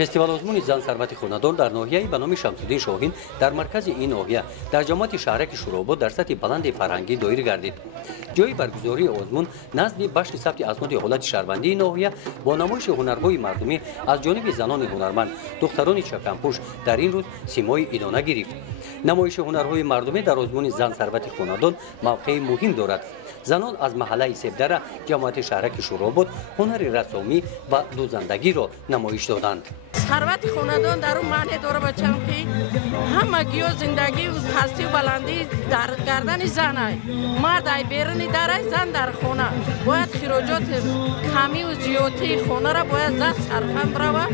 فستیوال آزمون زن ثروت خونادان در ناحیه به نام شمس‌الدین شاهین در مرکز این ناحیه در جامعه شهرک شوراباد در سطح بلند فرهنگی دایر گردید. جای برگزاری آزمون نزد بخش ثبت اسناد حالت شهروندی ناحیه با نمایش هنرهای مردمی از جانب زنان هنرمند دختران چکم‌پوش در این روز سیمای ادامه گرفت. نمایش هنرهای مردمی در آزمون زن ثروت خونادان موقع مهم دارد. زنان از محله سبدره جماعت شهرک شوراباد هنر رسامی و دوزندگی را نمایش دادند. ثروت خاندان در اون معنی داره بچم که همگی و زندگی و هستی و بلندی در گردن زن است. مرد ای بیرونی داره، زن در خانه. باید خراجات کمی و زیادی خانه را باید زد صرفم بروه،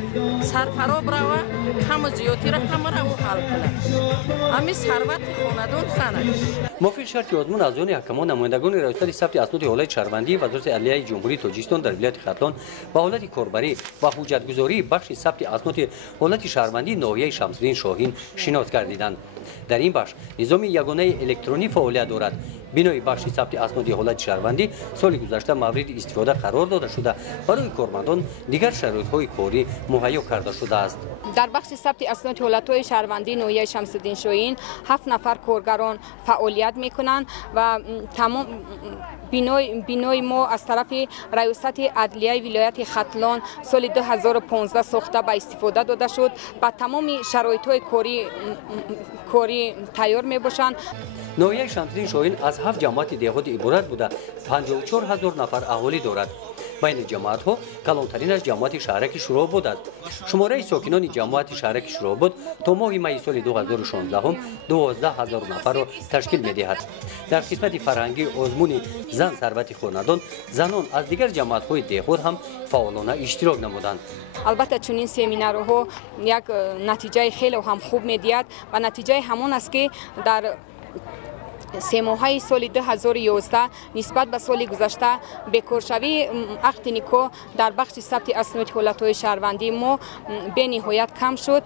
سرفراب بروه، کم و زیادی را همه را او حل کنه. همین ثروت خاندان زن است. موافق شرط آزمون از آن حکمان نمایندگان ریاست ثبت اسناد حالت شهروندی وزارت عدلیه جمهوری تاجیکستان در ولایت ختلان با حالت کاربری و حجتگزاری بخش ثبت اسناد حالت شهروندی ناحیه شمس‌الدین شاهین شناس گردیدند. در این بخش نظام یگانه الکترونی فعالیت دارد. بنای بخش ثبت اسناد حالت شهروندی سال گذشته مورد استفاده قرار داده شده برای کارمندان دیگر شرایط‌های کاری مهیا کرده شده است. در بخش ثبت اسناد حالت‌های شهروندی ناحیه شمس‌الدین شاهین 7 نفر کارگران فعالیت می‌کنند و تمام بینای ما از طرف ریاست عدلیه ولایت ختلان سال 2015 ساخته به استفاده داده شد. با تمام شرایط‌های کاری تیار می‌باشند. ناحیه شمس‌الدین شاهین از 7 جماعت دهاتی عبارت بوده 54000 نفر اهالی دارد. بین جماعت‌ها کلانترینش جماعت شهرک شوراباد است. شماره ساکنان جماعت شهرک شوراباد تا ماه می سال 2016 12000 نفر را تشکیل می‌دهد. در قسمت فرهنگی آزمون زن ثروت خاندان زنان از دیگر جماعت‌های دهات هم فعالانه اشتراک نمودند. البته چنین سمینارها یک نتیجه خیلی هم خوب می‌دهد و نتیجه همان است که در 3 ماهه سال 2011 نسبت به سال گذشته بیکارشوی عقد نکاح در بخش ثبت اسناد حالت‌های شهروندی ما به نهایت کم شد.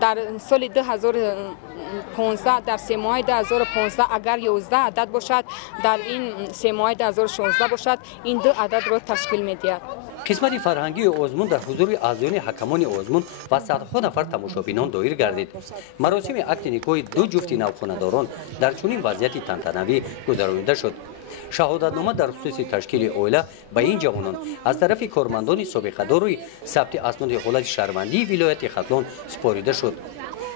در سال 2015 در 3 ماه 2015 اگر 11 عدد باشد، در این 3 ماه 2016 باشد، این 2 عدد را تشکیل می‌دهد. قسمت فرهنگی آزمون در حضور اعضایان حکمان آزمون و صدها نفر تماشابینان دایر گردید. مراسم عقد نکاح 2 جفت نوخانه‌داران در چنین وضعیت تنتنوی گذرانیده شد. شهادتنامه در خصوص تشکیل عائله به این جوانان از طرف کارمندان سابقه دار ثبت اسناد حالت شهروندی ولایت ختلان سپاریده شد.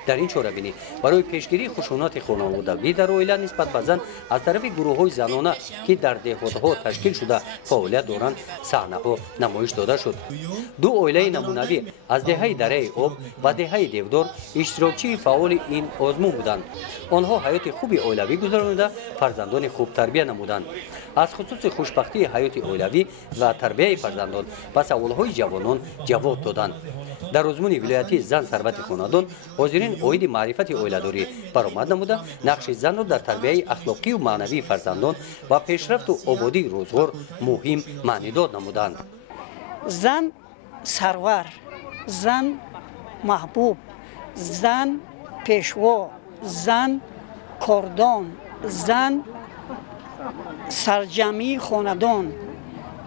در این چاره‌بینی برای پیشگیری خشونت خانوادگی در عائله نسبت به زن از طرف گروه‌های زنانه که در دهات‌ها تشکیل شده فعالیت دارند صحنه‌ها نمایش داده شد. 2 عائله نمونوی از دهه دره آب و دهه دیودار اشتراکچی فعال این آزمون بودند. آنها حیات خوبی عائلوی گذرانیده فرزندان خوب تربیت نمودند. از خصوص خوشبختی حیات عائلوی و تربیت فرزندان و سوال‌های جوانان جواب دادند. در آزمون ولایتی زن ثروت خاندان حاضرین عاید معرفت عائله‌داری برآمد نموده نقش زن را در تربیت اخلاقی و معنوی فرزندان و پیشرفت و آبادی روزگار مهم معنیداد نمودند. زن سرور، زن محبوب، زن پیشوا، زن کاردان، زن سرجمی خاندان،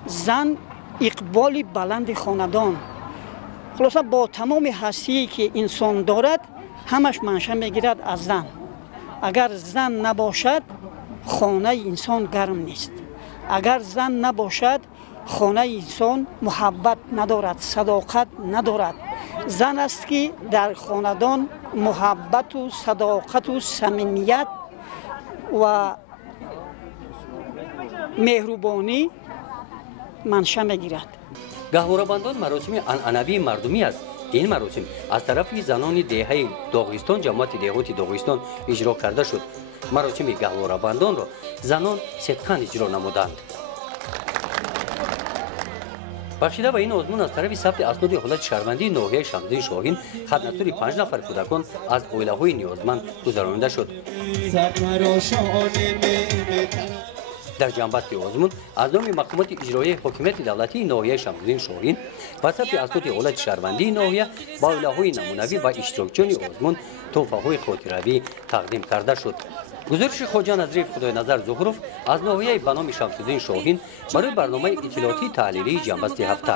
زن اقبال بلند خاندان. خلاصه با تمام هستی که انسان دارد همش منشأ میگیرد از زن. اگر زن نباشد خانه انسان گرم نیست. اگر زن نباشد خانه انسان محبت ندارد، صداقت ندارد. زن است که در خاندان محبت و صداقت و صمیمیت و مهربانی منشأ میگیرد. گهواره‌بندان مراسم عنعنوی مردمی است. این مراسم از طرف زنان دهه داغستان جماعت دهاتی داغستان اجرا کرده شد. مراسم گهواره‌بندان را زنان صدقاً اجرا نمودند. بخشیده به این آزمون از طرف ثبت اسناد حالت شهروندی ناحیه شمس‌الدین شاهین خدمت‌گزاری 5 نفر کودکان از عائله‌های نیازمند گذرانیده شد. در جنبست آزمون از نام مقامات اجرایی حکومت دولتی ناحیه شمس‌الدین شاهین و ثبت اسناد حالت شهروندی ناحیه با عائله‌های نمونوی و اشتراکچیان آزمون تحفه‌های خاطره‌ای تقدیم کرده شد. گزارش خواجه نظریف خدای نظر زهروف از ناحیه به نام شمس‌الدین شاهین برای برنامه اطلاعاتی تحلیلی جنبست هفته.